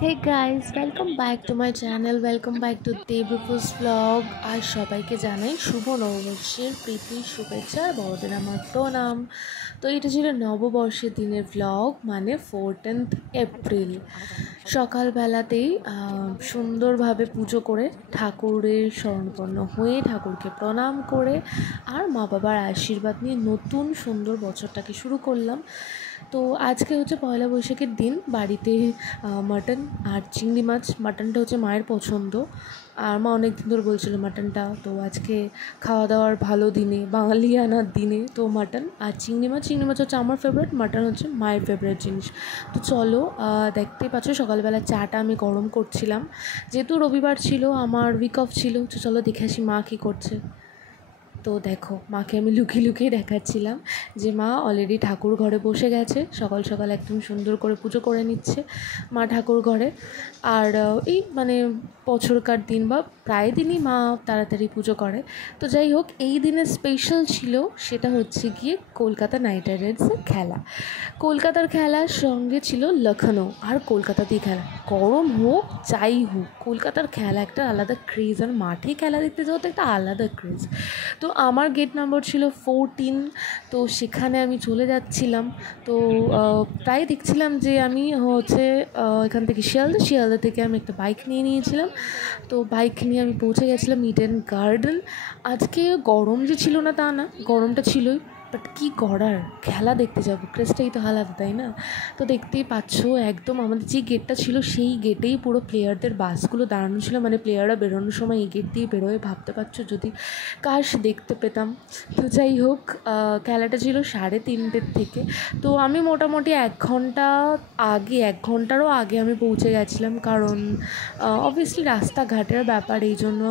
Hey guys, welcome back to my channel. Welcome back to দেবরূপস vlog. আর সবাইকে জানাই শুভ নববর্ষের প্রীতি শুভেচ্ছা আর বড়দের আমার প্রণাম। তো এটা ছিল নববর্ষের দিনের vlog, মানে 14th এপ্রিল। সকালবেলাতেই সুন্দরভাবে পুজো করে ঠাকুরের শরণাপন্ন হয়ে ঠাকুরকে প্রণাম করে আর মা বাবার আশীর্বাদ নিয়ে নতুন সুন্দর বছরটাকে শুরু করলাম। তো আজকে হচ্ছে পয়লা বৈশাখের দিন। বাড়িতে মাটন আর চিংড়ি মাছ। মাটনটা হচ্ছে মায়ের পছন্দ, আর মা অনেক দিন ধরে বলছিল মাটনটা, তো আজকে খাওয়া দাওয়ার ভালো দিনে, বাঙালিয়ানার দিনে তো মাটন আর চিংড়ি মাছ। চিংড়ি মাছ হচ্ছে আমার ফেভারিট, মাটন হচ্ছে মায়ের ফেভারিট জিনিস। তো চলো, দেখতেই পাচ্ছ সকালবেলা চাটা আমি গরম করছিলাম, যেহেতু রবিবার ছিল, আমার উইক অফ ছিল। তো চলো দেখে আসি মা কী করছে। তো দেখো, মাকে আমি লুকিয়ে লুকিয়ে দেখাচ্ছিলাম যে মা অলরেডি ঠাকুর ঘরে বসে গেছে, সকাল সকাল একদম সুন্দর করে পুজো করে নিচ্ছে মা ঠাকুর ঘরে। আর এই মানে বছরকার দিন বা প্রায় দিনই মা তাড়াতাড়ি পুজো করে। তো যাই হোক, এই দিনের স্পেশাল ছিল সেটা হচ্ছে গিয়ে কলকাতা নাইট রাইডার্সের খেলা। কলকাতার খেলার সঙ্গে ছিল লখনৌ, আর কলকাতাতেই খেলা। গরম হোক যাই হোক, কলকাতার খেলা একটা আলাদা ক্রেজ, আর মাঠে খেলা দেখতে যাওয়া তো একটা আলাদা ক্রেজ। তো আমার গেট নাম্বার ছিল 14। তো সেখানে আমি চলে যাচ্ছিলাম। তো প্রায় দেখছিলাম যে আমি হচ্ছে এখান থেকে শিয়ালদা থেকে আমি একটা বাইক নিয়ে নিয়েছিলাম। তো বাইক নিয়ে আমি পৌঁছে গেছিলাম ইডেন গার্ডেন। আজকে গরম যে ছিল না তা না, গরমটা ছিলই, বাট কী করার, খেলা দেখতে যাবো, ক্রেজটাই তো আলাদা, তাই না? তো দেখতেই পাচ্ছ একদম আমাদের যে গেটটা ছিল সেই গেটেই পুরো প্লেয়ারদের বাসগুলো দাঁড়ানো ছিল, মানে প্লেয়াররা বেরোনোর সময় এই গেট দিয়ে বেরোয়। ভাবতে পারছো যদি কাশ দেখতে পেতাম। তো যাই হোক, খেলাটা ছিল 3:30 থেকে। তো আমি মোটামুটি 1 ঘন্টারও আগে আমি পৌঁছে গেছিলাম, কারণ অবভিয়াসলি রাস্তাঘাটের ব্যাপার, এই জন্য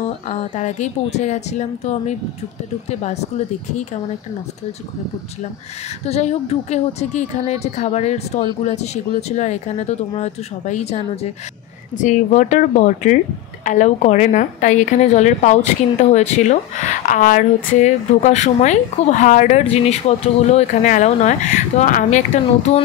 তার আগেই পৌঁছে গেছিলাম। তো আমি ঢুকতে বাসগুলো দেখেই কেমন একটা নস্টালজিক হয়ে পড়ছিলাম। তো যাই হোক, ঢুকে হচ্ছে কি এখানে যে খাবারের স্টলগুলো আছে সেগুলো ছিল। আর এখানে তো তোমরা হয়তো সবাই জানো যে ওয়াটার বটল অ্যালাউ করে না, তাই এখানে জলের পাউচ কিনতে হয়েছিল। আর হচ্ছে ঢোকার সময় খুব হার্ডার জিনিসপত্রগুলো এখানে অ্যালাউ নয়। তো আমি একটা নতুন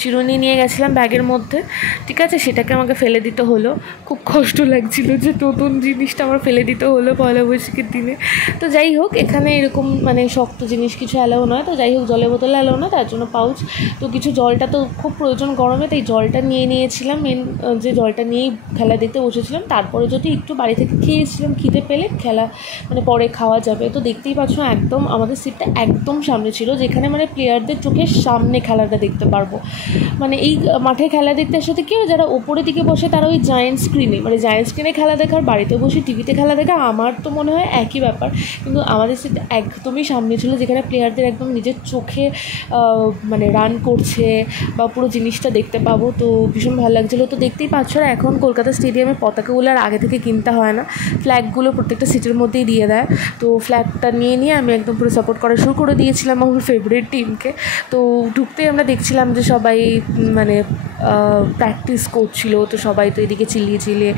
চিরুনি নিয়ে গেছিলাম ব্যাগের মধ্যে, ঠিক আছে, সেটাকে আমাকে ফেলে দিতে হলো। খুব কষ্ট লাগছিল যে নতুন জিনিসটা আমার ফেলে দিতে হলো পয়লা বৈশাখের দিনে। তো যাই হোক, এখানে এরকম মানে শক্ত জিনিস কিছু অ্যালাউ নয়। তো যাই হোক, জলের বোতলে অ্যালাউ নয়, তার জন্য পাউচ। তো কিছু জলটা তো খুব প্রয়োজন গরমে, তাই জলটা নিয়ে নিয়েছিলাম। মেন যে জলটা নিয়েই খেলা দেখতে বসেছিলাম। তারপরে যদি একটু বাড়ি থেকে খেয়েছিলাম, খিদে পেলে খেলা মানে পরে খাওয়া যাবে। তো দেখতেই পাচ্ছ একদম আমাদের সিটটা একদম সামনে ছিল, যেখানে মানে প্লেয়ারদের চোখের সামনে খেলাটা দেখতে পারবো। মানে এই মাঠে খেলা দেখতে আসাতে কেউ যারা ওপরের দিকে বসে তারা ওই জায়েন্ট স্ক্রিনে খেলা দেখার, বাড়িতে বসে টিভিতে খেলা দেখা আমার তো মনে হয় একই ব্যাপার। কিন্তু আমাদের সিট একদমই সামনে ছিল, যেখানে প্লেয়ারদের একদম নিজের চোখে মানে রান করছে বা পুরো জিনিসটা দেখতে পাবো। তো ভীষণ ভালো লাগছিলো। তো দেখতেই পাচ্ছ এখন কলকাতা স্টেডিয়ামে পতাকাগুলো আর আগে থেকে কিনতে হয় না, ফ্ল্যাগগুলো প্রত্যেকটা সিটের মধ্যেই দিয়ে দেয়। তো ফ্ল্যাগটা নিয়ে আমি একদম পুরো সাপোর্ট করা শুরু করে দিয়েছিলাম আমার ফেভারিট টিমকে। তো ঢুকতেই আমরা দেখছিলাম যে সবাই মানে প্র্যাকটিস করছিল। তো সবাই তো এদিকে চিল্লিয়ে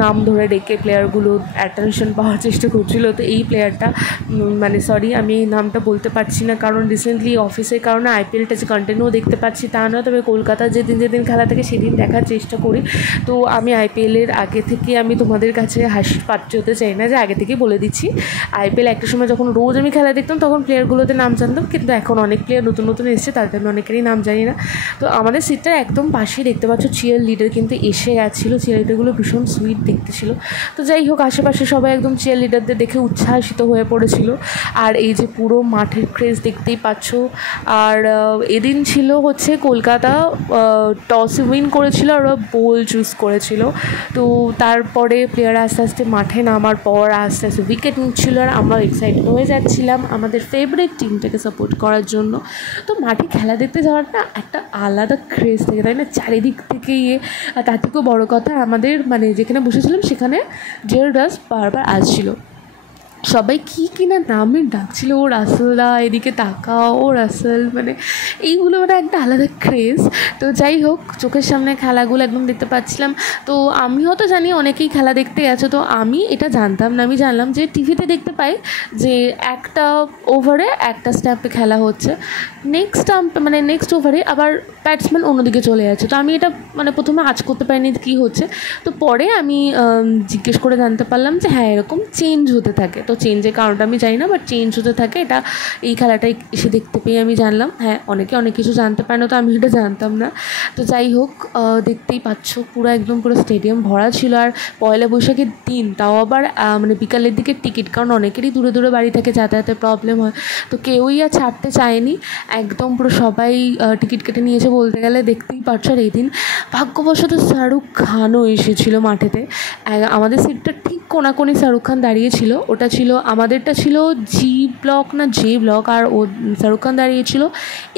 নাম ধরে ডেকে প্লেয়ারগুলো অ্যাটেনশন পাওয়ার চেষ্টা করছিলো। তো এই প্লেয়ারটা মানে সরি, আমি এই নামটা বলতে পারছি না, কারণ রিসেন্টলি অফিসের কারণে আইপিএলটা যে কন্টিনিউ দেখতে পাচ্ছি তা নয়, তবে কলকাতার যেদিন খেলা থাকে সেদিন দেখার চেষ্টা করি। তো আমি আইপিএলের আগে থেকে আমি তোমাদের কাছে হাসির পাত্র হতে চাই না, যে আগে থেকেই বলে দিচ্ছি, আইপিএল একটা সময় যখন রোজ আমি খেলা দেখতাম তখন প্লেয়ারগুলোতে নাম জানতাম, কিন্তু এখন অনেক প্লেয়ার নতুন এসছে, তাদের আমি অনেকেরই নাম জানি না। তো আমাদের সিটটার একদম পাশেই দেখতে পাচ্ছ চিয়ার লিডার কিন্তু এসে গেছিলো। চিয়ার লিডারগুলো ভীষণ সুইট দেখতে ছিল। তো যাই হোক, আশেপাশে সবাই একদম চিয়ার লিডারদের দেখে উচ্ছ্বাসিত হয়ে পড়েছিল। আর এই যে পুরো মাঠের ক্রেজ দেখতেই পাচ্ছ। আর এদিন ছিল হচ্ছে কলকাতা টস উইন করেছিল, আর ওরা বোল চুজ করেছিল। তো তারপরে প্লেয়ার আস্তে আস্তে মাঠে নামার পর আস্তে আস্তে উইকেট নিচ্ছিল, আর আমরা এক্সাইটেড হয়ে যাচ্ছিলাম আমাদের ফেভারিট টিমটাকে সাপোর্ট করার জন্য। তো মাঠে খেলা দেখতে যাওয়াটা একটা আলাদা ক্রেজ থাকে, তাই না? চারিদিক থেকে আর তার থেকেও বড়ো কথা, আমাদের মানে যেখানে বসেছিলাম সেখানে জেরডাস বারবার আসছিল। সবাই কী না নামে ডাকছিল, ও রাসেলদা, এদিকে তাকাও, ও রাসেল, মানে এইগুলো মানে একটা আলাদা ক্রেজ। তো যাই হোক, চোখের সামনে খেলাগুলো একদম দেখতে পাচ্ছিলাম। তো আমিও তো জানি অনেকেই খেলা দেখতে গেছে, তো আমি এটা জানতাম না। আমি জানলাম যে টিভিতে দেখতে পাই যে একটা ওভারে একটা স্ট্যাম্পে খেলা হচ্ছে, নেক্সট ওভারে আবার ব্যাটসম্যান অন্যদিকে চলে যাচ্ছে। তো আমি এটা মানে প্রথমে আঁচ করতে পারিনি কী হচ্ছে। তো পরে আমি জিজ্ঞেস করে জানতে পারলাম যে হ্যাঁ, এরকম চেঞ্জ হতে থাকে। তো চেঞ্জের কারণটা আমি জানি না, বাট চেঞ্জ হতে থাকে, এটা এই খেলাটাই এসে দেখতে পেয়ে আমি জানলাম। হ্যাঁ, অনেকে অনেক কিছু জানতে পারে না, তো আমি এটা জানতাম না। তো যাই হোক, দেখতেই পাচ্ছ পুরো স্টেডিয়াম ভরা ছিল। আর পয়লা বৈশাখের দিন, তাও আবার মানে বিকালের দিকে টিকিট, কারণ অনেকেরই দূরে দূরে বাড়ি থেকে যাতায়াতের প্রবলেম হয়, তো কেউই আর ছাড়তে চায়নি। একদম পুরো সবাই টিকিট কেটে নিয়েছে বলতে গেলে, দেখতেই পাচ্ছ। আর এই দিন ভাগ্যবশত শাহরুখ খানও এসেছিলো মাঠেতে। আমাদের সিটটা ঠিক কোনাকুনি শাহরুখ খান দাঁড়িয়েছিল, ওটা ছিল আমাদেরটা ছিল জি ব্লক না জে ব্লক, আর ও শাহরুখ খান দাঁড়িয়েছিল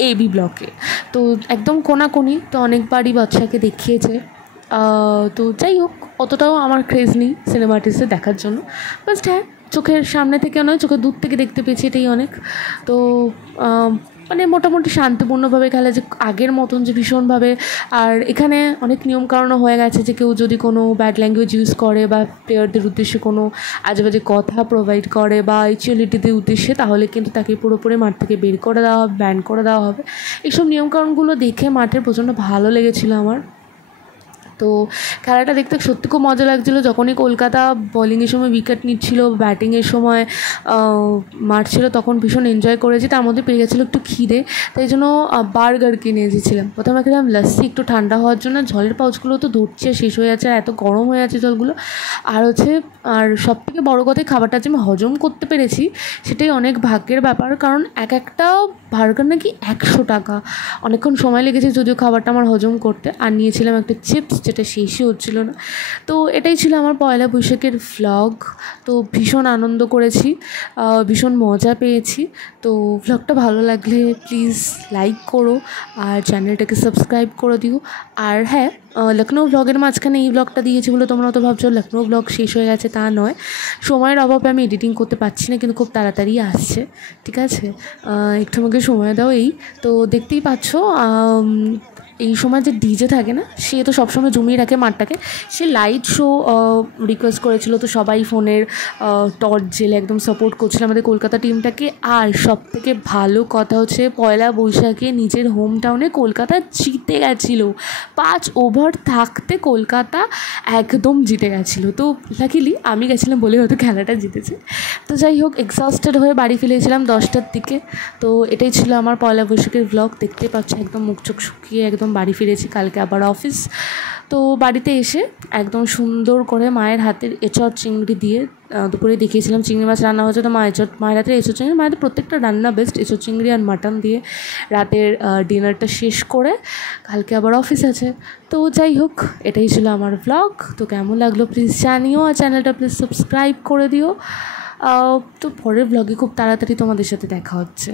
এবি ব্লকে। তো একদম কোনাকুনি, তো অনেকবারই বাচ্চাকে দেখিয়েছে। তো যাই হোক, অতটাও আমার ক্রেজ নেই সিনেমা আর্টিস্টে দেখার জন্য, বাট হ্যাঁ, চোখের সামনে থেকে নয়, চোখের দূর থেকে দেখতে পেয়েছি, এটাই অনেক। তো মানে মোটামুটি শান্তিপূর্ণভাবে খেলা, যে আগের মতন যে ভীষণভাবে। আর এখানে অনেক নিয়মকানুনও হয়ে গেছে, যে কেউ যদি কোনো ব্যাড ল্যাঙ্গুয়েজ ইউজ করে বা প্লেয়ারদের উদ্দেশ্যে কোনো আজেবাজে কথা প্রোভাইড করে বা ইকুয়ালিটিদের উদ্দেশ্যে, তাহলে কিন্তু তাকে পুরোপুরি মাঠ থেকে বের করে দেওয়া হবে, ব্যান করে দেওয়া হবে। এইসব নিয়মকানুনগুলো দেখে মাঠের প্রচণ্ড ভালো লেগেছিলো আমার। তো খেলাটা দেখতে সত্যি খুব মজা লাগছিলো। যখনই কলকাতা বোলিংয়ের সময় উইকেট নিচ্ছিল, ব্যাটিংয়ের সময় মারছিল, তখন ভীষণ এনজয় করেছি। তার মধ্যে পেয়ে গেছিলো একটু খিদে, তাই জন্য বার্গার কিনে এসেছিলাম। প্রথমে খেলাম লাস্সি, একটু ঠান্ডা হওয়ার জন্য। জলের পাউচগুলো তো ধরছে, শেষ হয়ে যাচ্ছে, আর এত গরম হয়ে আছে জলগুলো। আর সবথেকে বড়ো কথাই, খাবারটা যে আমি হজম করতে পেরেছি, সেটাই অনেক ভাগ্যের ব্যাপার। কারণ একটা বার্গার নাকি 100 টাকা। অনেকক্ষণ সময় লেগেছে যদিও খাবারটা আমার হজম করতে। আর নিয়েছিলাম একটা চিপস, যেটা শেষই হচ্ছিলো না। তো এটাই ছিল আমার পয়লা বৈশাখের ভ্লগ। তো ভীষণ আনন্দ করেছি, ভীষণ মজা পেয়েছি। তো ভ্লগটা ভালো লাগলে প্লিজ লাইক করো, আর চ্যানেলটাকে সাবস্ক্রাইব করে দিও। আর হ্যাঁ, লখনৌ ভ্লগের মাঝখানে এই ভ্লগটা দিয়েছি বলে তোমরা তো ভাবছো লখনৌ ভ্লগ শেষ হয়ে গেছে, তা নয়। সময়ের অভাবে আমি এডিটিং করতে পারছি না, কিন্তু খুব তাড়াতাড়ি আসছে, ঠিক আছে? একটু আমাকে সময় দাও। তো দেখতেই পাচ্ছ, এই সময় যে ডিজে থাকে না, সে তো সবসময় জমিয়ে রাখে মাঠটাকে। সে লাইট শো রিকোয়েস্ট করেছিল, তো সবাই ফোনের টর্চ জেলে একদম সাপোর্ট করছিল আমাদের কলকাতা টিমটাকে। আর সবথেকে ভালো কথা হচ্ছে, পয়লা বৈশাখে নিজের হোম টাউনে কলকাতা জিতে গেছিলো। 5 ওভার থাকতে কলকাতা একদম জিতে গেছিলো। তো লাকিলি আমি গেছিলাম বলে হয়তো খেলাটা জিতেছে। তো যাই হোক, এক্সস্টেড হয়ে বাড়ি ফিরেছিলাম 10টার দিকে। তো এটাই ছিল আমার পয়লা বৈশাখের ভ্লগ। দেখতে পাচ্ছি একদম মুখ চোখ শুকিয়ে একদম বাড়ি ফিরেছি, কালকে আবার অফিস। তো বাড়িতে এসে একদম সুন্দর করে মায়ের হাতের এঁচড় চিংড়ি দিয়ে, দুপুরে দেখিয়েছিলাম চিংড়ি মাছ রান্না হয়েছে, তো মায়ের হাতের এঁচড় চিংড়ি, মায়ের প্রত্যেকটা রান্না বেস্ট। এঁচড় চিংড়ি আর মাটন দিয়ে রাতের ডিনারটা শেষ করে কালকে আবার অফিস আছে। তো যাই হোক, এটাই ছিল আমার ভ্লগ। তো কেমন লাগলো প্লিজ জানিও, আর চ্যানেলটা প্লিজ সাবস্ক্রাইব করে দিও। তো পরের ভ্লগে খুব তাড়াতাড়ি তোমাদের সাথে দেখা হচ্ছে।